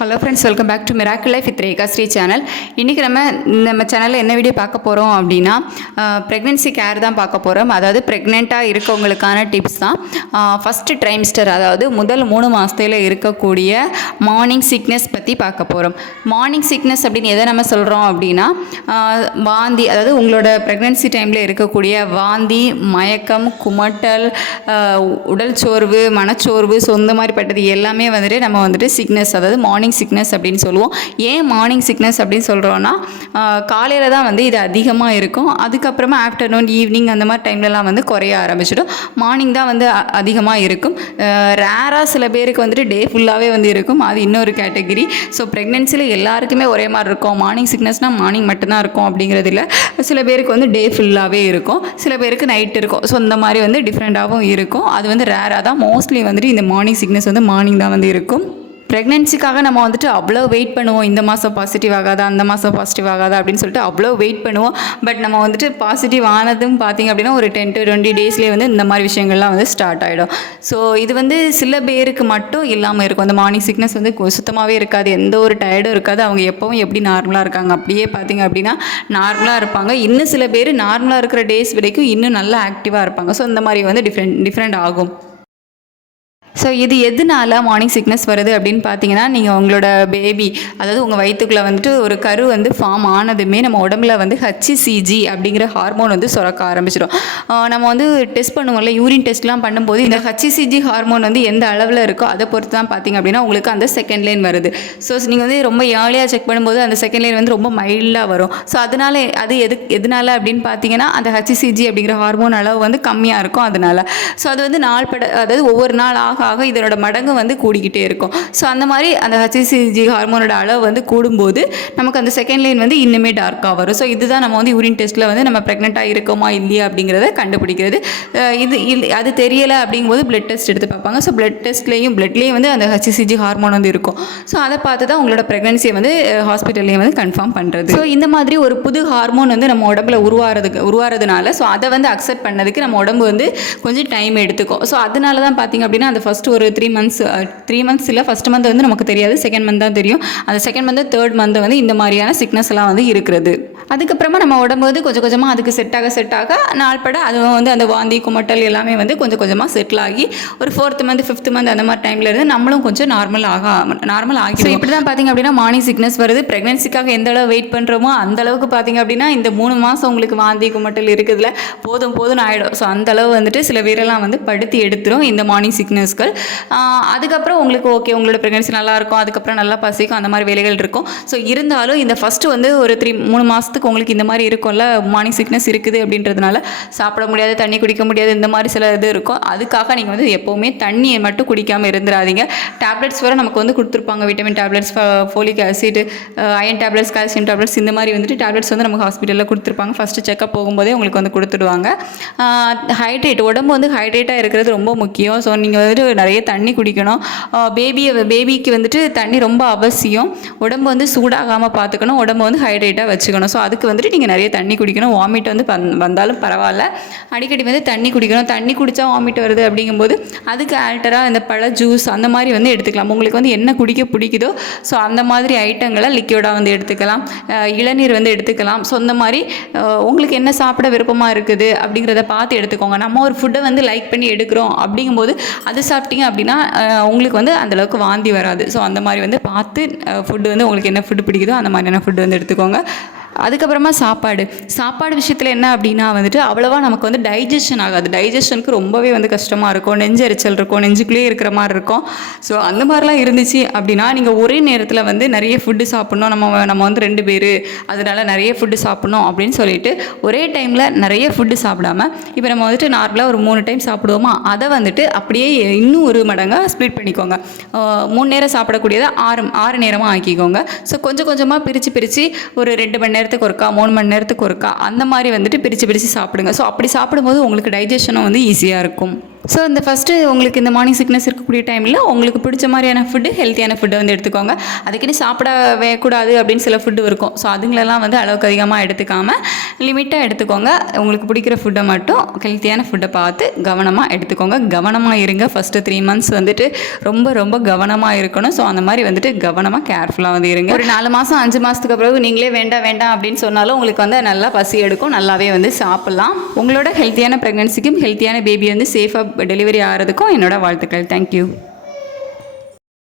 Hello friends, welcome back to Miracle Life with Rekha Sri channel. இன்றைக்கி நம்ம சேனலில் என்ன வீடியோ பார்க்க போகிறோம் அப்படின்னா, ப்ரெக்னென்சி கேர் தான் பார்க்க போகிறோம். அதாவது ப்ரெக்னெண்ட்டாக இருக்கவங்களுக்கான டிப்ஸ் தான். ஃபஸ்ட்டு ட்ரைம்ஸ்டர், அதாவது முதல் 3 மாதத்தில் இருக்கக்கூடிய மார்னிங் சிக்னஸ் பற்றி பார்க்க போகிறோம். மார்னிங் சிக்னஸ் அப்படின்னு எதை நம்ம சொல்கிறோம் அப்படின்னா, வாந்தி, அதாவது உங்களோட ப்ரெக்னென்சி டைமில் இருக்கக்கூடிய வாந்தி, மயக்கம், குமட்டல், உடல் சோர்வு, மனச்சோர்வு, ஸோ இந்த மாதிரிப்பட்டது எல்லாமே வந்துட்டு நம்ம வந்துட்டு சிக்னஸ், அதாவது மார்னிங் சிக்னஸ் அப்படின்னு சொல்லுவோம். ஏன் மார்னிங் சிக்னஸ் அப்படின்னு சொல்கிறோன்னா, காலையில் தான் வந்து இது அதிகமாக இருக்கும். அதுக்கப்புறமா ஆஃப்டர்நூன், ஈவினிங் அந்த மாதிரி டைம்லலாம் வந்து குறைய ஆரம்பிச்சிடும். மார்னிங் தான் வந்து அதிகமாக இருக்கும். ரேராக சில பேருக்கு வந்துட்டு டே ஃபுல்லாகவே வந்து இருக்கும். அது இன்னொரு கேட்டகிரி. ஸோ ப்ரெக்னென்சியில் எல்லாருக்குமே ஒரே மாதிரி இருக்கும். மார்னிங் சிக்னஸ்னால் மார்னிங் மட்டும்தான் இருக்கும் அப்படிங்கிறது இல்லை. சில பேருக்கு வந்து டே ஃபுல்லாகவே இருக்கும், சில பேருக்கு நைட் இருக்கும். ஸோ இந்த மாதிரி வந்து டிஃப்ரெண்ட்டாகவும் இருக்கும். அது வந்து ரேராக தான். மோஸ்ட்லி வந்துட்டு இந்த மார்னிங் சிக்னஸ் வந்து மார்னிங் தான் வந்து இருக்கும். ப்ரெக்னென்சிக்காக நம்ம வந்துட்டு அவ்வளோ வெயிட் பண்ணுவோம். இந்த மாதம் பாசிட்டிவ் ஆகாதா, அந்த மாதம் பாசிட்டிவ் ஆகாதா அப்படின்னு சொல்லிட்டு அவ்வளோ வெயிட் பண்ணுவோம். பட் நம்ம வந்துட்டு பாசிட்டிவ் ஆனதும் பார்த்திங்க அப்படின்னா ஒரு 10 to 20 டேஸ்லேயே வந்து இந்த மாதிரி விஷயங்கள்லாம் வந்து ஸ்டார்ட் ஆகிடும். ஸோ இது வந்து சில பேருக்கு மட்டும் இல்லாமல் இருக்கும். அந்த மார்னிங் சிக்னஸ் வந்து சுத்தமாகவே இருக்காது, எந்த ஒரு டயர்டும் இருக்காது. அவங்க எப்பவும் எப்படி நார்மலாக இருக்காங்க அப்படியே பார்த்திங்க அப்படின்னா நார்மலாக இருப்பாங்க. இன்னும் சில பேர் நார்மலாக இருக்கிற டேஸ் வரைக்கும் இன்னும் நல்லா ஆக்டிவாக இருப்பாங்க. ஸோ இந்த மாதிரி வந்து டிஃப்ரெண்ட் ஆகும். ஸோ இது எதனால மார்னிங் சிக்னஸ் வருது அப்படின்னு பார்த்தீங்கன்னா, நீங்கள் உங்களோட பேபி, அதாவது உங்கள் வயிற்றுக்குள்ளே வந்துட்டு ஒரு கரு வந்து ஃபார்ம் ஆனதுமே நம்ம உடம்புல வந்து HCG அப்படிங்கிற ஹார்மோன் வந்து சுரக்க ஆரம்பிச்சிடும். நம்ம வந்து டெஸ்ட் பண்ணுவோம்ல, யூரின் டெஸ்ட்லாம் பண்ணும்போது இந்த HCG ஹார்மோன் வந்து எந்த அளவில் இருக்கோ அதை பொறுத்து தான் பார்த்திங்க அப்படின்னா உங்களுக்கு அந்த செகண்ட் லைன் வருது. ஸோ நீங்கள் வந்து ரொம்ப ஏர்லியாக செக் பண்ணும்போது அந்த செகண்ட் லைன் வந்து ரொம்ப மைல்டாக வரும். ஸோ அதனால் அது எதனால அப்படின்னு பார்த்தீங்கன்னா, அந்த HCG அப்படிங்கிற ஹார்மோன் அளவு வந்து கம்மியாக இருக்கும். அதனால் ஸோ அது வந்து அதாவது ஒவ்வொரு நாள் ஆக இதனோட மடங்கு வந்து கூடிக்கிட்டே இருக்கும். ஸோ அந்த மாதிரி அந்த HCG ஹார்மோனோட அளவு வந்து கூடும்போது நமக்கு அந்த செகண்ட் லைன் வந்து இன்னுமே டார்க்காக வரும். ஸோ இதுதான் நம்ம வந்து யூரின் டெஸ்ட்டில் வந்து நம்ம ப்ரெக்னெண்ட்டாக இருக்கோமா இல்லையா அப்படிங்கிறத கண்டுபிடிக்கிறது. அது தெரியலை அப்படிங்கும்போது பிளட் டெஸ்ட் எடுத்து பார்ப்பாங்க. ஸோ பிளட்லேயும் வந்து அந்த HCG ஹார்மோன் வந்து இருக்கும். ஸோ அதை பார்த்து தான் உங்களோட ப்ரெக்னென்சியை வந்து ஹாஸ்பிட்டல்லையும் வந்து கன்ஃபார்ம் பண்ணுறது. ஸோ இந்த மாதிரி ஒரு புது ஹார்மோன் வந்து நம்ம உடம்புல உருவாகிறதுனால ஸோ அதை வந்து அக்செப்ட் பண்ணதுக்கு நம்ம உடம்பு வந்து கொஞ்சம் டைம் எடுத்துக்கும். ஸோ அதனால தான் பார்த்திங்க அப்படின்னா அந்த ஃபஸ்ட்டு ஒரு 3 months இல்லை, ஃபஸ்ட் மந்த் வந்து நமக்கு தெரியாது, செகண்ட் மந்த் தான் தெரியும். அந்த செகண்ட் மந்த், தேர்ட் மந்த் வந்து இந்த மாதிரியான சிக்னஸ் எல்லாம் வந்து இருக்கிறது. அதுக்கப்புறமா நம்ம உடம்பு வந்து கொஞ்சம் கொஞ்சமாக அதுக்கு செட் ஆக நாள்பட அது வந்து அந்த வாந்தி, குமட்டல் எல்லாமே வந்து கொஞ்சம் கொஞ்சமாக செட்டில் ஆகி ஒரு 4th month 5th month அந்த மாதிரி டைமில் இருந்து நம்மளும் கொஞ்சம் நார்மல் ஆகி. ஸோ இப்படி தான் பார்த்திங்க அப்படின்னா மார்னிங் சிக்னஸ் வருது. ப்ரெக்னென்சிக்காக எந்த அளவு வெயிட் பண்ணுறோமோ அந்த அளவுக்கு பார்த்திங்க அப்படின்னா இந்த 3 மாதம் உங்களுக்கு வாந்தி, குமட்டல் இருக்குதுல போதும் ஆகிடும். ஸோ அந்த அளவு வந்துட்டு சில பேரெல்லாம் வந்து படுத்தி எடுத்துரும் இந்த மார்னிங் சிக்னஸ்கள். அதுக்கப்புறம் உங்களுக்கு ஓகே, உங்களோட ப்ரெக்னென்சி நல்லாயிருக்கும், அதுக்கப்புறம் நல்லா பசிக்கும், அந்த மாதிரி வேலைகள் இருக்கும். ஸோ இருந்தாலும் இந்த ஃபஸ்ட்டு வந்து ஒரு 3 மாதத்துக்கு உங்களுக்கு இந்த மாதிரி இருக்கும்ல, மார்னிங் சிக்னஸ் இருக்குது அப்படின்றதுனால சாப்பிட முடியாது, தண்ணி குடிக்க முடியாது, இந்த மாதிரி சில இது இருக்கும். அதுக்காக நீங்கள் வந்து எப்போவுமே தண்ணியை மட்டும் குடிக்காமல் இருந்துடாதீங்க. டேப்லெட்ஸ் வர நமக்கு வந்து கொடுத்துருப்பாங்க, vitamin tablets, folic acid, iron tablets, calcium tablets, இந்த மாதிரி வந்துட்டு டேப்லெட்ஸ் வந்து நமக்கு ஹாஸ்பிட்டலில் கொடுத்துருப்பாங்க. ஃபஸ்ட்டு செக்கப் போகும்போதே உங்களுக்கு வந்து கொடுத்துடுவாங்க. உடம்பு வந்து ஹைட்ரேட்டாக இருக்கிறது ரொம்ப முக்கியம். ஸோ நீங்கள் வந்துட்டு நிறைய தண்ணி குடிக்கணும். பேபிக்கு வந்துட்டு தண்ணி ரொம்ப அவசியம். உடம்பு வந்து சூடாகாமல் பார்த்துக்கணும், உடம்பு வந்து ஹைட்ரேட்டாக வச்சுக்கணும். ஸோ அதுக்கு வந்துட்டு நீங்கள் நிறைய தண்ணி குடிக்கணும். வாமிட் வந்து வந்தாலும் பரவாயில்ல, அடிக்கடி வந்து தண்ணி குடிக்கணும். தண்ணி குடித்தா வாமிட் வருது அப்படிங்கும்போது அதுக்கு ஆல்டராக இந்த பழ ஜூஸ் அந்த மாதிரி வந்து எடுத்துக்கலாம். உங்களுக்கு வந்து என்ன குடிக்க பிடிக்குதோ ஸோ அந்த மாதிரி ஐட்டங்களை லிக்விடாக வந்து எடுத்துக்கலாம். இளநீர் வந்து எடுத்துக்கலாம். ஸோ இந்த மாதிரி உங்களுக்கு என்ன சாப்பிட விருப்பமாக இருக்குது அப்படிங்கிறத பார்த்து எடுத்துக்கோங்க. நம்ம ஒரு ஃபுட்டை வந்து லைக் பண்ணி எடுக்கிறோம் அப்படிங்கும்போது அது சாப்பிட்டீங்க அப்படின்னா உங்களுக்கு வந்து அந்தளவுக்கு வாந்தி வராது. ஸோ அந்த மாதிரி வந்து பார்த்து ஃபுட்டு வந்து உங்களுக்கு என்ன ஃபுட்டு பிடிக்குதோ அந்த மாதிரியான ஃபுட்டு வந்து எடுத்துக்கோங்க. அதுக்கப்புறமா சாப்பாடு விஷயத்தில் என்ன அப்படின்னா வந்துட்டு அவ்வளோவா நமக்கு வந்து டைஜஷன் ஆகாது. டைஜஷனுக்கு ரொம்பவே வந்து கஷ்டமாக இருக்கும், நெஞ்செரிச்சல் இருக்கும், நெஞ்சுக்குள்ளேயே இருக்கிற மாதிரி இருக்கும். ஸோ அந்த மாதிரிலாம் இருந்துச்சு அப்படின்னா நீங்கள் ஒரே நேரத்தில் வந்து நிறைய ஃபுட்டு சாப்பிட்ணும், நம்ம வந்து 2 பேர் அதனால் நிறைய ஃபுட்டு சாப்பிட்ணும் அப்படின்னு சொல்லிட்டு ஒரே டைமில் நிறைய ஃபுட்டு சாப்பிடாம, இப்போ நம்ம வந்துட்டு நார்மலாக ஒரு 3 டைம் சாப்பிடுவோமா, அதை வந்துட்டு அப்படியே இன்னும் ஒரு மடங்காக ஸ்ப்ளிட் பண்ணிக்கோங்க. 3 நேரம் சாப்பிடக்கூடியதை 6 நேரமாக ஆக்கிக்கோங்க. ஸோ கொஞ்சம் கொஞ்சமாக பிரித்து ஒரு 2 மணி நேரத்துக்கு ஒருக்கா, 3 மணி நேரத்துக்கு ஒருக்கா அந்த மாதிரி வந்துட்டு பிரித்து சாப்பிடுங்க. ஸோ அப்படி சாப்பிடும்போது உங்களுக்கு டைஜஷனும் வந்து ஈஸியாக இருக்கும். ஸோ இந்த ஃபஸ்ட்டு உங்களுக்கு இந்த மார்னிங் சிக்னஸ் இருக்கக்கூடிய டைமில் உங்களுக்கு பிடிச்ச மாதிரியான ஃபுட்டு, ஹெல்த்தியான ஃபுட்டை வந்து எடுத்துக்கோங்க. அதுக்குன்னு சாப்பிடவே கூடாது அப்படின்னு சில ஃபுட்டு இருக்கும். ஸோ அதுங்களெல்லாம் வந்து அளவுக்கு அதிகமாக எடுத்துக்காமல் லிமிட்டாக எடுத்துக்கோங்க. உங்களுக்கு பிடிக்கிற ஃபுட்டை மட்டும் ஹெல்த்தியான ஃபுட்டை பார்த்து கவனமாக எடுத்துக்கோங்க. கவனமாக இருங்க. ஃபஸ்ட்டு 3 மந்த்ஸ் வந்துட்டு ரொம்ப ரொம்ப கவனமாக இருக்கணும். ஸோ அந்த மாதிரி வந்துட்டு கவனமாக கேர்ஃபுல்லாக வந்து இருங்க. ஒரு 4 மாதம் 5 மாதத்துக்கு பிறகு நீங்களே வேண்டாம் வேண்டாம் அப்படின்னு சொன்னாலும் உங்களுக்கு வந்து நல்லா பசி எடுக்கும், நல்லாவே வந்து சாப்பிட்லாம். உங்களோட ஹெல்த்தியான ப்ரெக்னன்சிக்கும் ஹெல்த்தியான பேபி வந்து சேஃபாக டெலிவரி ஆகிறதுக்கும் என்னோட வாழ்த்துக்கள். தேங்க்யூ.